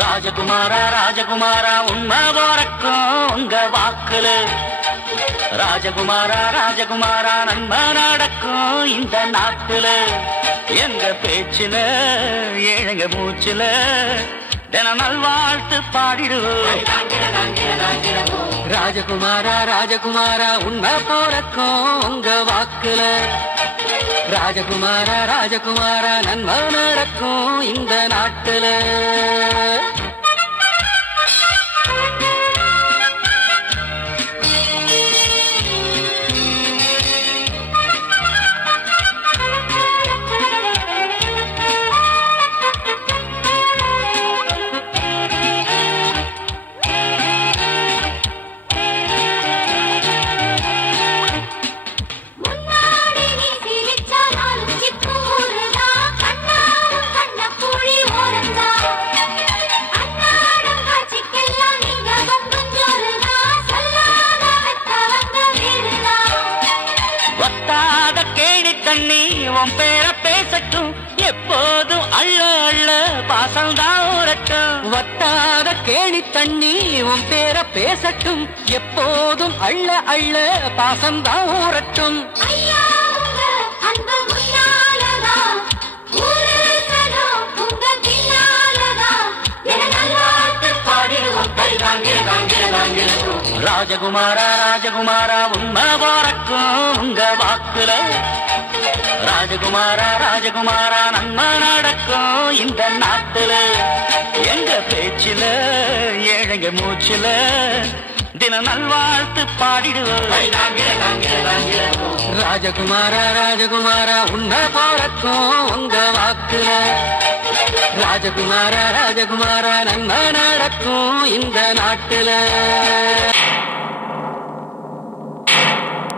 ராஜகுமாரா ராஜகுமாரா உண்மை போறக்கும் உங்க வாக்குல ராஜகுமாரா ராஜகுமாரா நன்மை நடக்கும் இந்த நாட்டுல எங்க பேச்சுல ஏழங்க மூச்சுல தின நல்வாழ்த்து பாடிடுவோம் ராஜகுமாரா ராஜகுமாரா உண்மை போறக்கும் உங்க வாக்குல ராஜகுமாரா ராஜகுமாரா நன்மை நடக்கும் இந்த நாட்டுல எப்போதும் அள்ள அள்ள பாசம்தான் ஊரட்டும் வட்டாத கேணி தண்ணி உன் பேர பேசட்டும் எப்போதும் அள்ள அள்ள பாசம்தான் ஊரட்டும் ராஜகுமாரா ராஜகுமாரா உண்மை போறக்கும் உங்க வாக்குல ராஜகுமாரா ராஜகுமாரா நன்மை நடக்கும் இந்த நாட்டுல எங்க பேச்சுல ஏழங்க மூச்சுல தின நல்வாழ்த்து பாடிடுவோம் ராஜகுமாரா ராஜகுமாரா உண்மை போறக்கும் உங்க வாக்குல ராஜகுமாரா ராஜகுமாரா நன்மை நடக்கும் இந்த நாட்டுல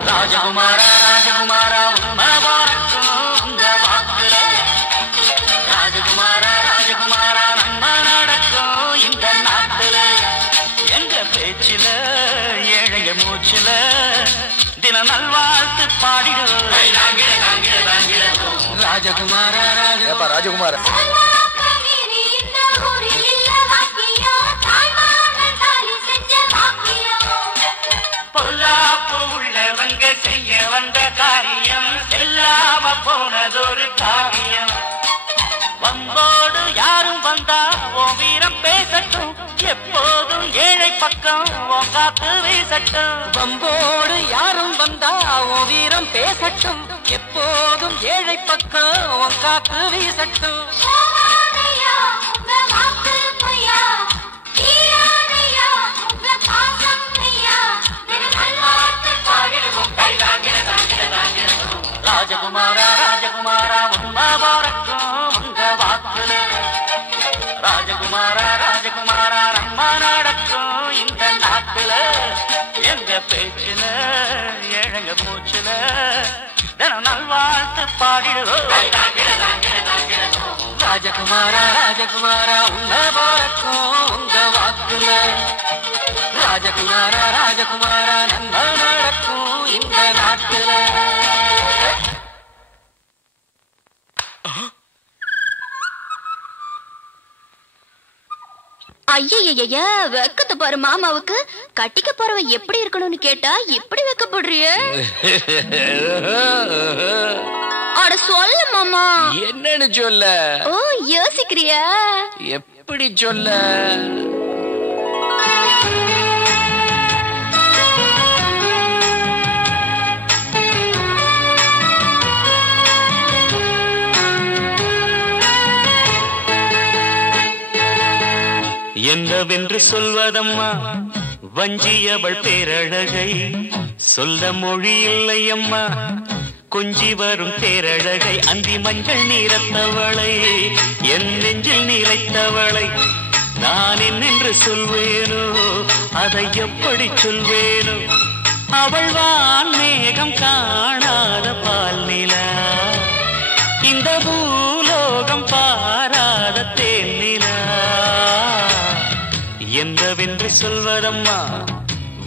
ராஜகுமாரா ராஜகுமாரா உண்மை போறக்கும் உங்க வாக்குல ராஜகுமாரா ராஜகுமாரா நன்மை நடக்கும் இந்த நாட்டுல எங்க பேச்சுல ஏழங்க மூச்சுல தின நல்வாழ்த்து பாடிடுவோம் ராஜகுமாரா ராஜகுமாரா பொல்லாப்பு உள்ளவங்க செய்ய வந்த காரியம் எல்லாம போனதொரு காரியம் வம்போடு யாரும் வந்தா ஓ வீரம் பேசட்டும் எப்போதும் ஏழை பக்கம் ஓ காத்து வீசட்டும் வம்போடு யாரும் வந்தா ஓ வீரம் பேசட்டும் எப்போதும் ஏழை பக்கம் ஓ காத்து வீசட்டும் ராஜகுமாரா ராஜகுமாரா உண்மை போறக்கும் உங்க வாக்குல ராஜகுமாரா ராஜகுமாரா நன்மை நடக்கும் இந்த நாட்டுல எங்க பேச்சுல ஏழங்க மூச்சுல தின நல்வாழ்த்து பாடிடுவோம் ராஜகுமாரா ராஜகுமாரா உண்மை போறக்கும் உங்க வாக்குல ராஜகுமாரா ராஜகுமாரா நன்மை நடக்கும் இந்த நாட்டுல ஐய வெக்கத்தை பாரு மாமாவுக்கு கட்டிக்க போறவன் எப்படி இருக்கணும்னு கேட்டா எப்படி வெக்கப்படுறிய அட சொல்ல மாமா என்னன்னு சொல்ல ஓ யோசிக்கிறியா எப்படி சொல்ல என்னவென்று சொல்வதம்மா வஞ்சியவள் பேரழகை சொல்ல மொழி இல்லையம்மா கொஞ்சி வரும் பேரழகை அந்தி மஞ்சள் நீரத்தவளை என் நெஞ்சில் நீரைத்தவளை நான் நான் என்னென்று சொல்வேனோ அதை எப்படி சொல்வேனோ அவள் வான் மேகம் காணாத பால் நிலா இந்த பூலோகம் பாராத தேனிலா என்றவென்று சொல்வதம்மா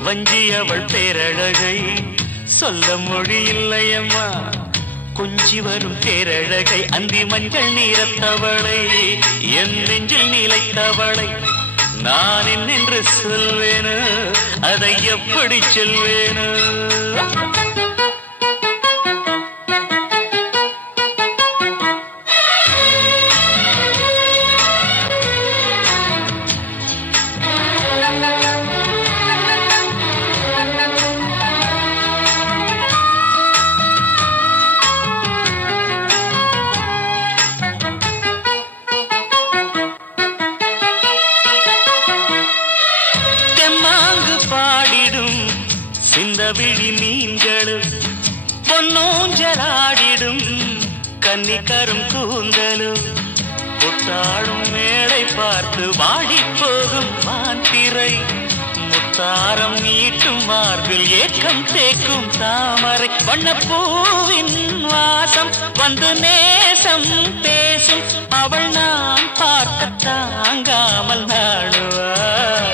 வஞ்சி அவள் பேரழகை சொல்ல மொழி இல்லையம்மா கொஞ்சி வரும் பேரழகை அந்தி மஞ்சள் நீரத்தவளை என் நெஞ்சில் நீலைத்தவளை நான் என்னென்று சொல்வேனோ அதை எப்படி சொல்வேனோ விழி மீன்களும் பொன்னூஞ்சலாடிடும் கன்னிக்கரும் கூந்தலும் புத்தாடும் மேடை பார்த்து வாடி போகும் வான்திரை முத்தாரம் நீட்டும் மார்பில் ஏக்கம் தேக்கும் தாமரை வண்ணப்பூவின் வாசம் வந்து நேசம் பேசும் அவள் நான் பார்க்க தாங்காமல் நாடுவாள்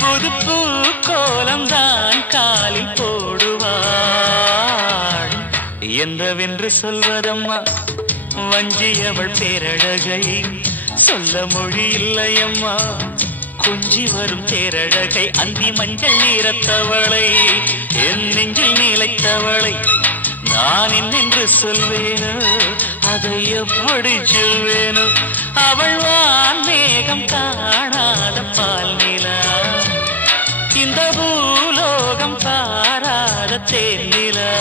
புது பூ கோலம் தான் காலில் போடுவாள் என்றவென்று சொல்வதம்மா வஞ்சி அவள் பேரழகை சொல்ல மொழி இல்லையம்மா கொஞ்சி வரும் பேரழகை அந்தி மஞ்சள் நீரத்தவளை என் நெஞ்சில் நீலைத்தவளை நான் என்னென்று சொல்வேனோ அதை எப்படி சொல்வேனோ அவள் வான் மேகம் காணாத பால் நிலா இந்த பூலோகம் பாராத தேனிலா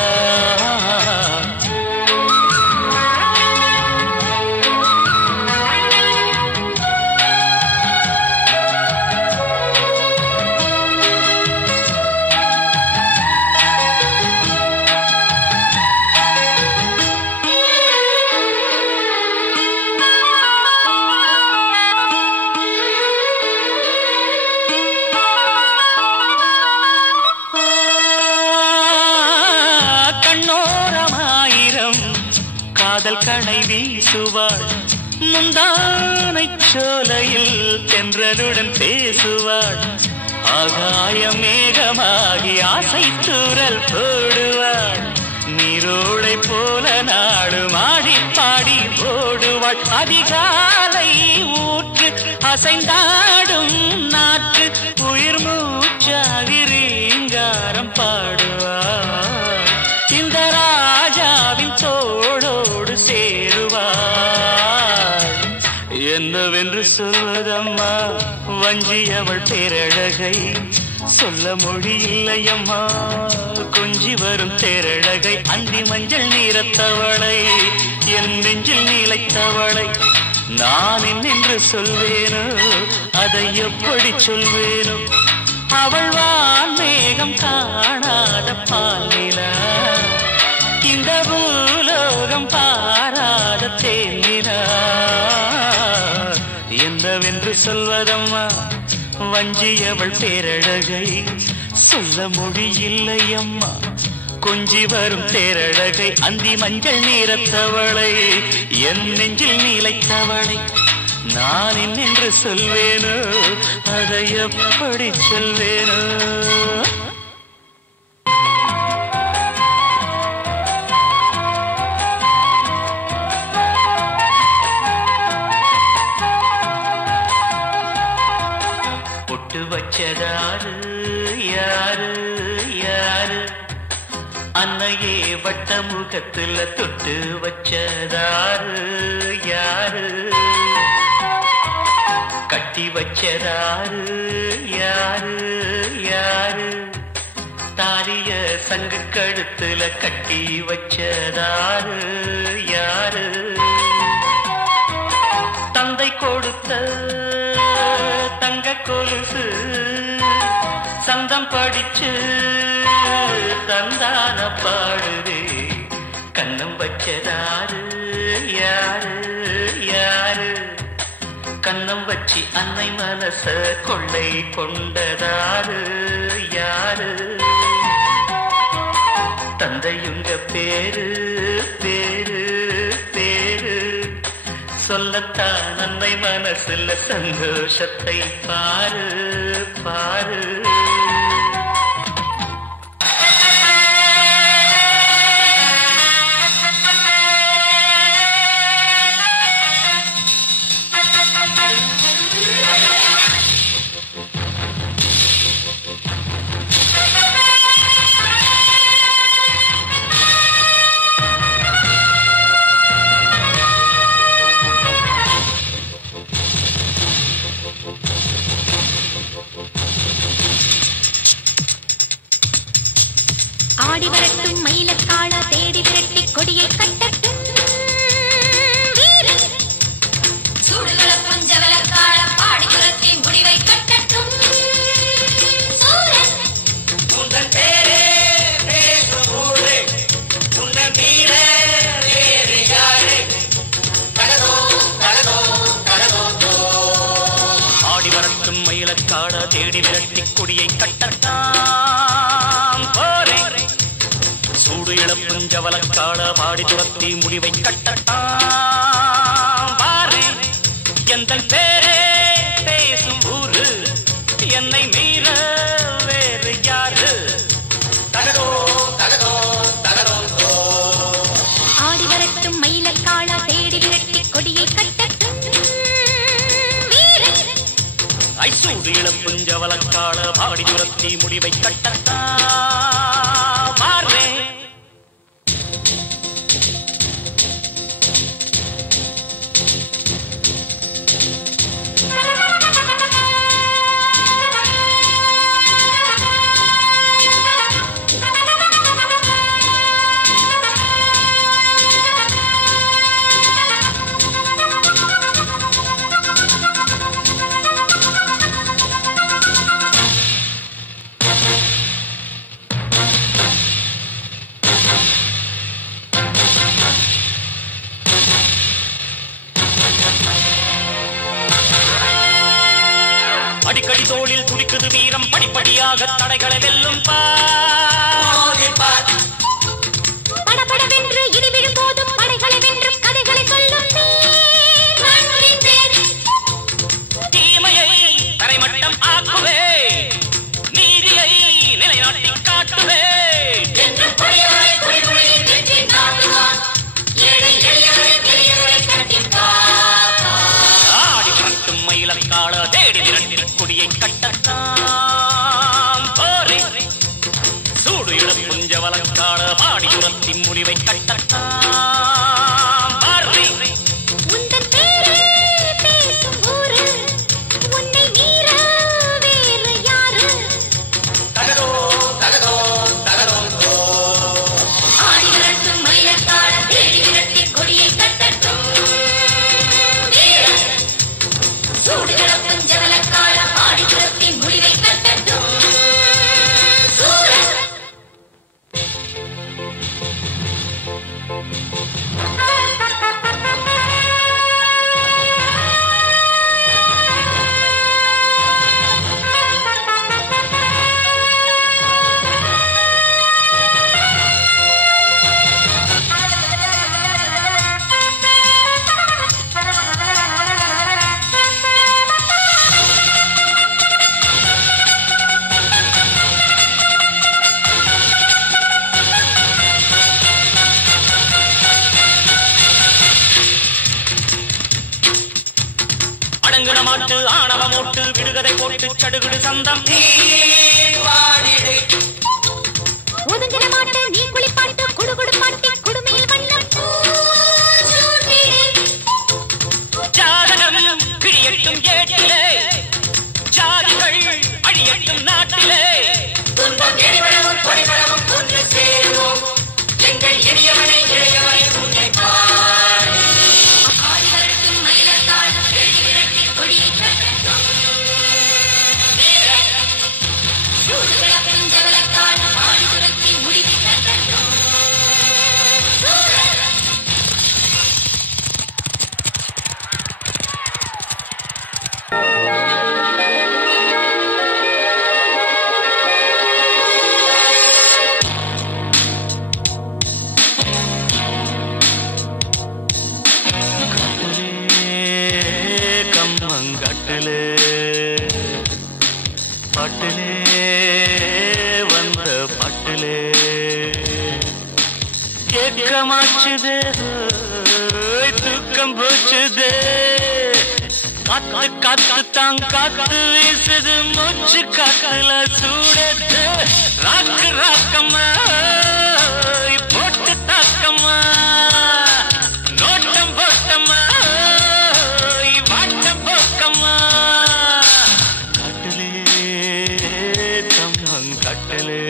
காதல் கணை வீசுவாள் முந்தானை சோலையில் தென்றலுடன் பேசுவாள் ஆகாய மேகமாகி ஆசை தூரல் போடுவாள் நீரோடை போல நாடு மாடி பாடி ஓடுவாள் அதிகாலை ஊற்று அசைந்தாடும் நாற்று உயிர் மூச்சாகி ரீங்காரம் பாடுவாள் இந்த ராஜாவின் தோளோடு சேருவாள் என்னவென்று சொல்வதம்மா வஞ்சி அவள் பேரழகை சொல்ல மொழி இல்லையம்மா கொஞ்சி வரும் தேரழகை அந்தி மஞ்சள் நீரத்தவளை என் நெஞ்சில் நீலைத்தவளை நான் என்னென்று சொல்வேனோ அதை எப்படி சொல்வேனோ அவள் வான் மேகம் காணாத பால் நிலா இந்த பூலோகம் பாராத தேனிலா என்னவென்று சொல்வதம்மா வஞ்சி அவள் பேரழகை சொல்ல மொழி இல்லையம்மா கொஞ்சி வரும் தேரழகை அந்தி மஞ்சள் நீரத்தவளை என் நெஞ்சில் நீலைத்தவளை நான் என்னென்று சொல்வேனோ அதை எப்படி சொல்வேனோ பொட்டு வச்சதாரு யாரு யாரு அன்னையே வட்ட முகத்துல தொட்டு வச்சதாரு யாரு கட்டி வச்சதாரு யாரு யாரு தாலிய சங்கு கழுத்துல கட்டி வச்சதாரு யாரு தந்தை கொடுத்த தங்க கொலுசு சந்தம் படிச்சு தந்தான பாடுதே கண்ணம் வச்சதாரு யாரு யாரு கண்ணம் வச்ச கச்சி அன்னை மனச கொள்ளை கொண்டதாரு யாரு தந்தையுங்க பேரு பேரு பேரு சொல்லத்தான் அன்னை மனசுல சந்தோஷத்தை பாரு பாரு ஆடி வரட்டும் மயிலக்காள தேடி விரட்டி கொடியை கட்டட்டும் வீரன் சூடுகள பஞ்சவலக்காள பாடி துரத்தி முடிவை கட்டட்டும் சூரன் உங்கள் பேரே பேசும் ஊரே உன்னை மீற வேறு யாரே கடதோ கடதோ கடதோ ஆடி வரட்டும் மயிலக்காள தேடி விரட்டி கொடியை கட்டட்டான் சூடு இளப்பும் ஜவலக்காள பாடி துரத்தி முடிவை கட்டட்டான் பாரு எந்தன் பேரே பேசும் ஊரு என்னை மீற வேறு யாரு தகதோ தகதோ தகதோ ஆடி வரட்டும் மயிலக்காள தேடி விரட்டி கொடியை கட்டட்டும் வீரன் ஐசூடு இளப்பும் ஜவலக்காள பாடி துரத்தி முடிவை கட்டட்டான் பாரு அடிக்கடி தோளில் துடிக்குது வீரம் படிப்படியாக தடைகளை வெல்லும் படபடவென்று இடி விழும் போதும் படைகளை வென்று கதைகளை சொல்லும் தீமையை தரைமட்டம் ஆக்குவே நீதியை நிலைநாட்டி காட்டுவே ஆடி வரட்டும் மயிலக்காள தேடி விரட்டி கொடியை கட்டட்டான் போரே சூடு இளப்பும் ஜவலக்காள பாடி துரத்தி முடிவை கட்டட்டான் பாரு உந்தன் பேரே பேசும் ஊரு உன்னை மீற வேறு யாரு தகதோ தகதோ தகதோ ஆடி வரட்டும் மயிலக்காள தேடி விரட்டி கொடியை கட்டட்டும் வீரன் சூடுகள பஞ்சவலக்காள பாடி துரத்தி முடிவை கட்டட்டும் சூரன் அடங்குன மாட்டு ஆணவ மோட்டு விடுகதை போட்டு சடுகுடு சந்தம் ஒதுங்கின மாட்டு நீ குளிப்பாட்டு குடுகுடு பாட்டி குடுமையில் வண்ணம் ஜாதகம் கிழியட்டும் ஏட்டிலே ஜாதிகள் அழியட்டும் நாட்டிலே துன்பம் எரிவளவும் கொடிவளவும் ஒன்று சேருவோம் எங்கள் இனியவனை இளையவனை உன்னை பாடி ஆடி வரட்டும் மயிலக்காள தேடி விரட்டி கொடியை கட்டட்டும் வீரன் சூடுகள பஞ்சவலக்காள பாடி துரத்தி முடிவை கட்டட்டும் சூரன் பாட்டிலே வந்த பாட்டிலே ஏக்கமாச்சுதே தூக்கம் போச்சுதே காத்து காத்து தான் காத்து வீசுது மூச்சு காத்துல சூடத்து ராக்கு ராக்கம்மா போட்டு தாக்கம்மா நோட்டம் போட்டம்மா வாட்டம் போக்கம்மா கட்டலே கம்மங் கட்டலே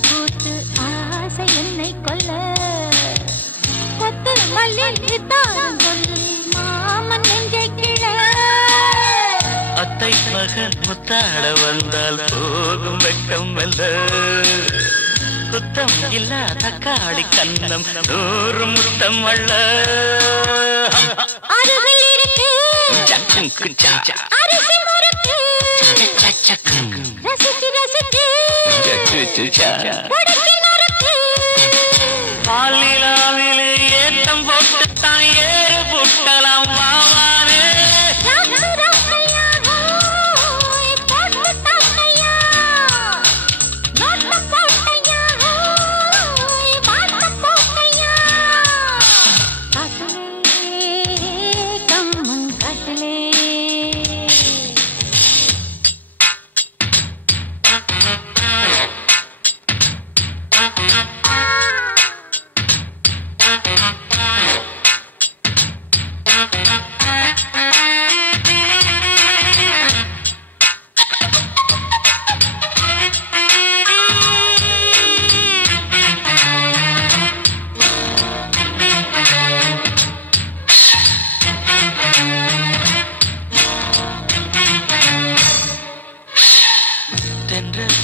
பூத்து ஆசை என்னை கொல்ல கொத்து மல்லி மாமன் நெஞ்சை கிள அத்தை மகன் முத்தாட வந்தால் போகும் வெட்கம் அல்ல குத்தம் இல்ல தக்காளி கண்ணம் நூறு முத்தம் அல்ல பாலிலாவிலே ஏத்தம் போட்டுத்தான் ஏறு புட்டலாம் வாவானே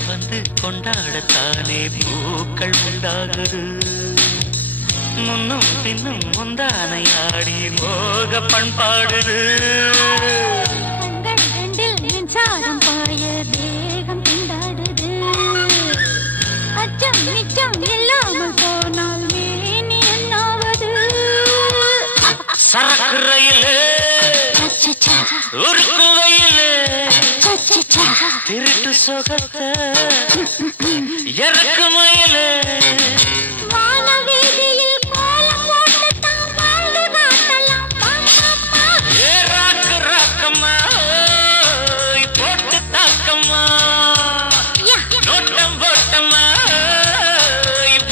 வந்து கொண்டாடத்தானே பூக்கள் உண்டாகுது முன்னும் பின்னும் முந்தானையாடி மோக பண்பாடுது மின்சாரம் பாய தேகம் திண்டாடுது அச்சம் நிச்சம் இல்லாமல் போனால் மேனி என்னாவது சரக்குறையிலே உருக்குவையிலே திருட்டு சொகத்தை இறக்கு மயிலே வானவீதியில் கோலம் போட்டு தான் வாழ்ந்து காட்டலாம் ராக்கு ராக்கம்மா போட்டு தாக்கம்மா நோட்டம் போட்டம்மா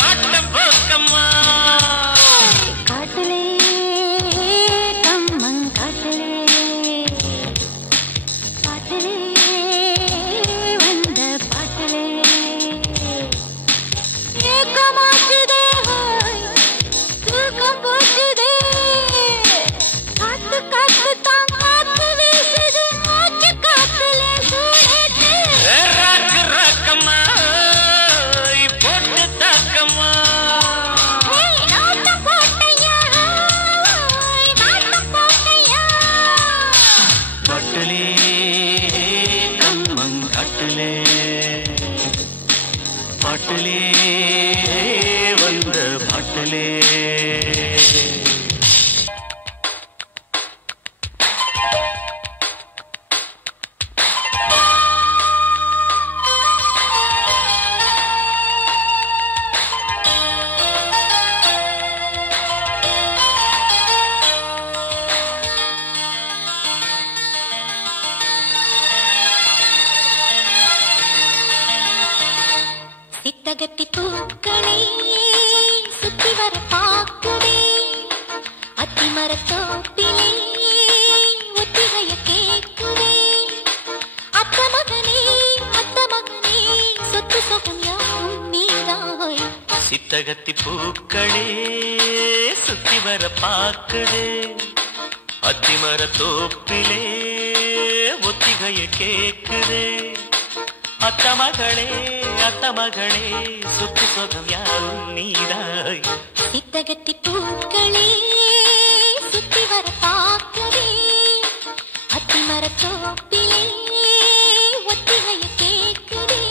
பாட்டம் போக்கம்மா காட்டிலே கம்மங் காட்டிலே காட்டிலே வந்த பாட்டிலே ஏக்கமாச்சுதே தூக்கம் போச்சுதே காத்து காத்து தான் காத்து வீசுது மூச்சு காத்துல சூடேத்து ராக்கு ராக்கம்மா போட்டு தாக்கம்மா நோட்டம் போட்டையா காட்டம் போட்டையா பாட்டிலே கம்மங் காட்டிலே பாட்டிலே வந்த பாட்டிலே சித்தகத்தி பூக்களை சுத்தி வர பாக்குதே அத்திமரத்தோப்பிலே ஒத்திகைய கேக்குதே அத்த மகனே சொத்து சொகம் யாவும் நீதாய் சித்தகத்தி பூக்களே சுத்தி வர பாக்குதே அத்திமர தோப்பிலே ஒத்திகைய கேக்குதே அத்த மகளே சுத்தி சொகம் யாரும் நீதாய் சித்தகத்தி பூக்களே சுத்தி வர பாக்குதே அத்திமர தோப்பிலே ஒத்திகைய கேக்குதே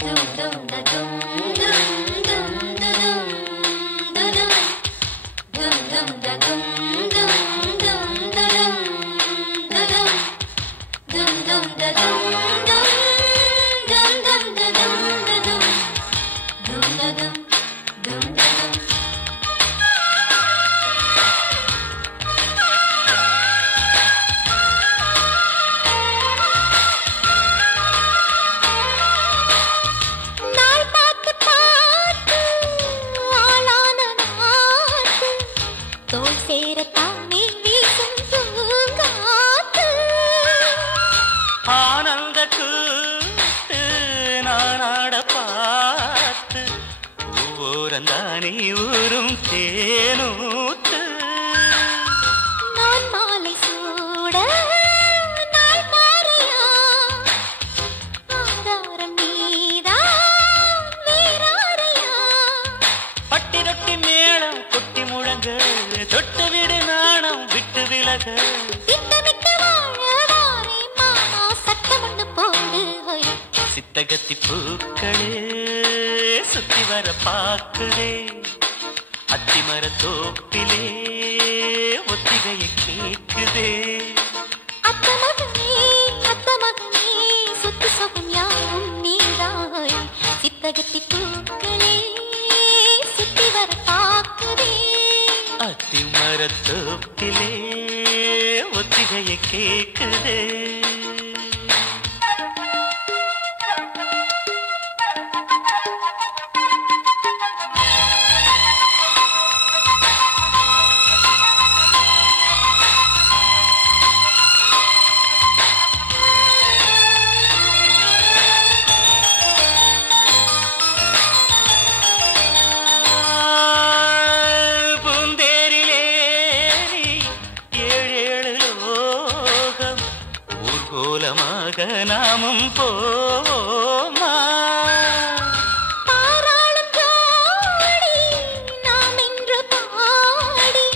டும் டும் டும் டும் டும் டும் டும் டும் டும் டும் ஊரும் தேனூத்து நான் மாலை சூட நாள் பாறையா ஆதாரம் நீதான் வேறாரையா பட்டி ரொட்டி மேளம் கொட்டி முழங்க தொட்டு விடு நாணம் விட்டு விலக திட்டமிட்டு வாழவாரே மாமா சட்டம் ஒன்று போடு சித்தகத்தி பூக்களே சுத்தி வர பாக்குதே அத்திமர தோப்பிலே ஒத்திகையை கேக்குதே அத்த மகனே சுத்தி சொகம் யாரும் நீதாய் சித்தகத்தி பூக்களே சுத்தி வர பாக்குதே அத்திமர தோப்பிலே ஒத்திகையை கேக்குதே நாமும் போமா பாராளும் ஜோடி நாம் என்று பாடி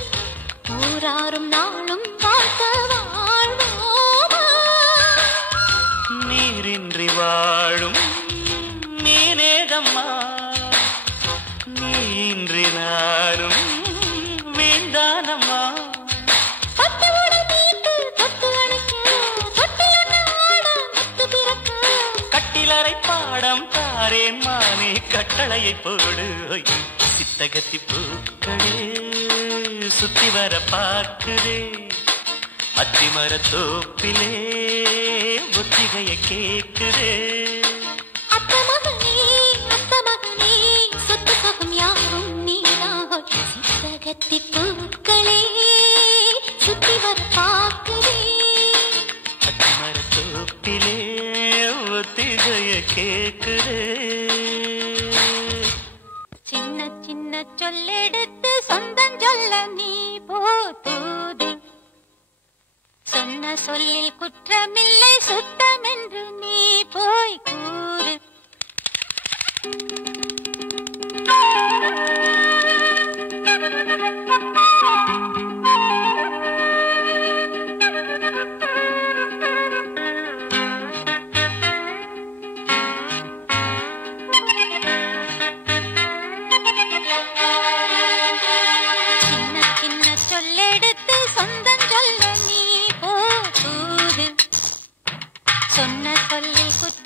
ஊராரும் நாளும் வாழ்த்த வாழ்வோமா நீரின்றி வாழும் நீனேதம்மா நீன்றி நானும் வீண்டானம்மா பாடம் தாரேன் மானே கட்டளையை போடு சித்தகத்தி பூக்களே சுத்தி வர பார்க்குதே அத்திமர தோப்பிலே ஒத்திகையை கேக்குதே அத்த மகனே சொத்து சொகம் யாரும் நீதான் சித்தகத்தி பூக்களே சுத்தி வர பார்க்குதே அத்திமர தோப்பிலே ஒத்திகைய கேக்குதே சின்ன சின்ன சொல்லெடுத்து சொந்தம் சொல்ல நீ போதூது சொன்ன சொல்லில் குற்றமில்லை சுத்தம் என்று நீ போய் கூறு சொன்ன சொல்லில் குற்ற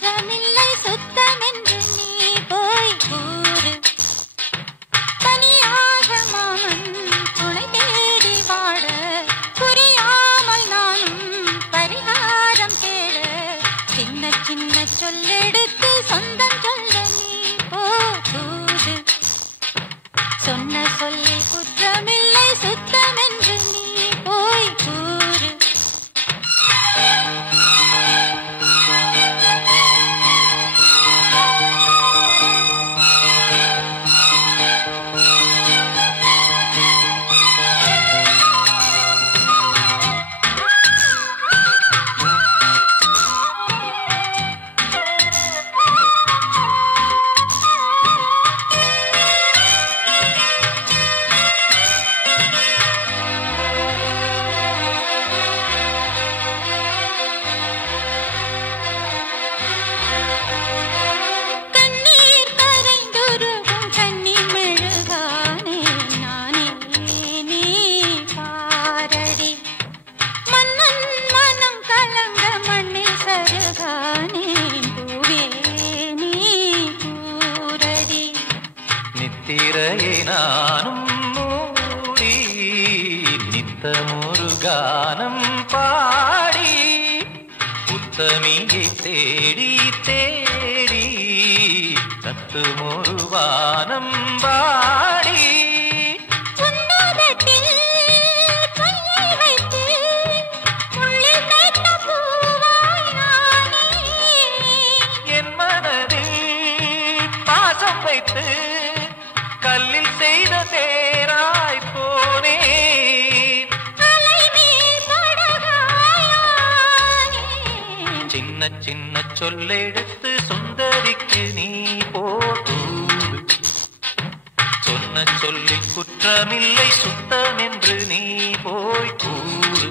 நித்தமொரு கானம் பாடி உத்தமியை தேடி தேடி தத்துமொரு வானம் பாடி என் மனதில் பாசம் வைத்து கல்லில் செய்த தேராய் போனே சின்ன சின்ன சொல்லெடுத்து சுந்தரிக்கு நீ போதூது சொன்ன சொல்லில் குற்றமில்லை சுத்தம் என்று நீ போய் கூறு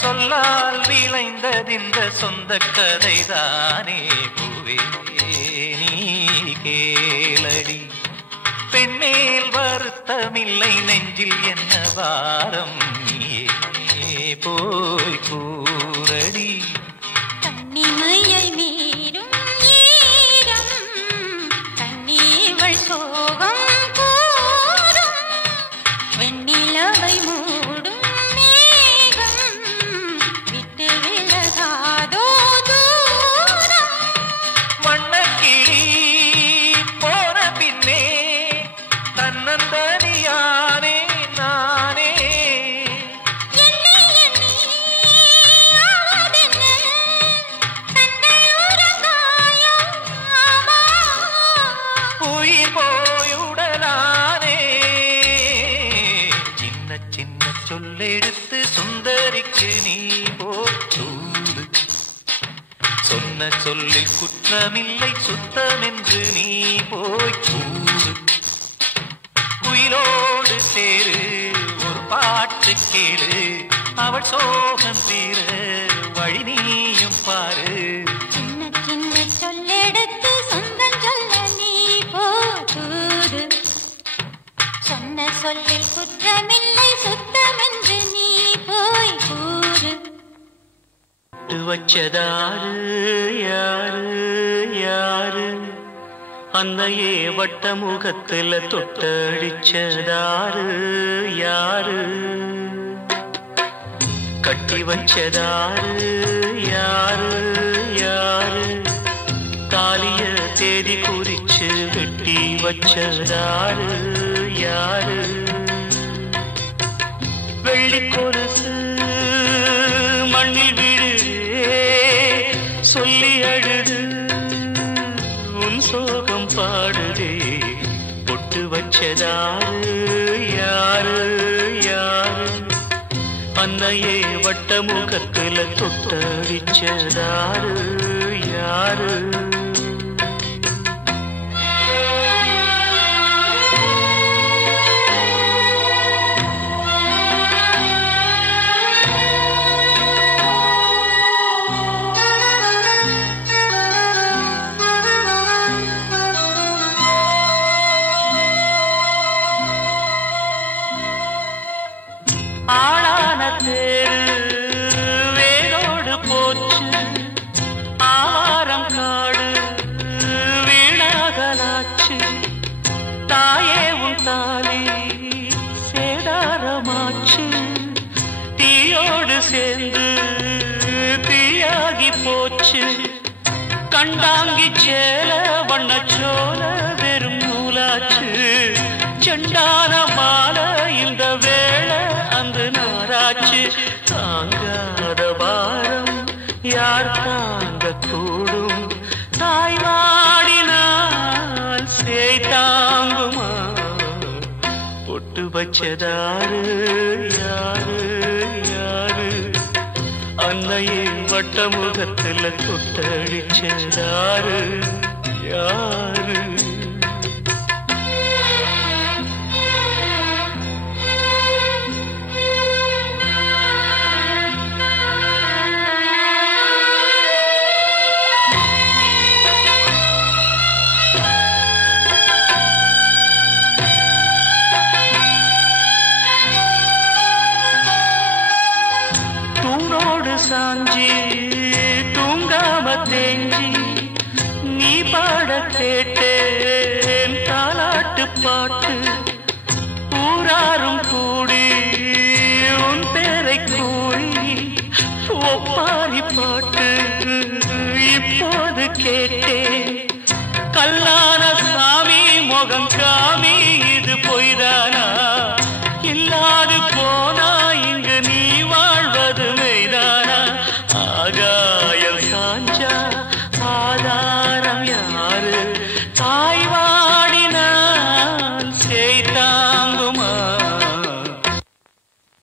சொல்லால் விளைந்ததிந்த சொந்த கதைதானே பூவே நீ கேளடி பெண்மேல் வருத்தமில்லை நெஞ்சில் என்ன வாரம் நீயே போய் கூறடி கண்ணிமையை மீறும் ஈரம் கண்ணீவள் சோகம் கூறும் வெண்ணிலவை மூடும் சொல்லெடுத்து சுந்தரிக்கு நீ போதூது சொன்ன சொல்லில் குற்றமில்லை சுத்தம் என்று நீ போய் கூறு குயிலோடு சேரு ஒரு பாட்டு கேளு அவள் சோகம் தீர வழி நீயும் பாரு சின்ன சின்ன சொல்லெடுத்து சொந்தம் சொல்ல நீ போதூது சொன்ன சொல்லில் குற்றமில்லை சுத்தம் என்று நீ போய் கூறு வச்சதாரு யாரு யாரு அன்னையே வட்ட முகத்துல தொட்டடிச்சதாரு யாரு கட்டி வச்சதாரு யாரு யாரு தாலிய தேதி குறிச்சு வெட்டி வச்சதாரு யாரு வெள்ளி கொலுசு மண்ணில் விழு சொல்லி அழுது உன் சோகம் பாடுதே பொட்டு வச்சதாரு யாரு யாரு அன்னையே வட்ட முகத்துல தொட்டடிச்சதாரு யாரு ஆளான தேரு வேரோடு போச்சு ஆவாரம் காடு வீணாகலாச்சு தாயே உன் தாலி சேதாரமாச்சு தீயோடு சேர்ந்து தீயாகி போச்சு கண்டாங்கி சேல வண்ணச்சோல வெறும் நூலாச்சு செண்டான மாலை இந்த வேளை அந்த நாராச்சு தாங்காத பாரம் யார் தாங்க கூடும் தாய் வாடினால் சேய் தாங்குமா பொட்டு வச்சதாரு யாரு யாரு அன்னையே வட்ட முகத்துல தொட்டடிச்சதாரு யாரு கெஞ்சி நீ பாட கேட்டேன் தாலாட்டு பாட்டு ஊராரும் கூடி உன் பேரை கூறி ஒப்பாரி பாட்டு இப்போது கேட்டேன் கல்லான சாமி முகம் காமி இது பொய்தான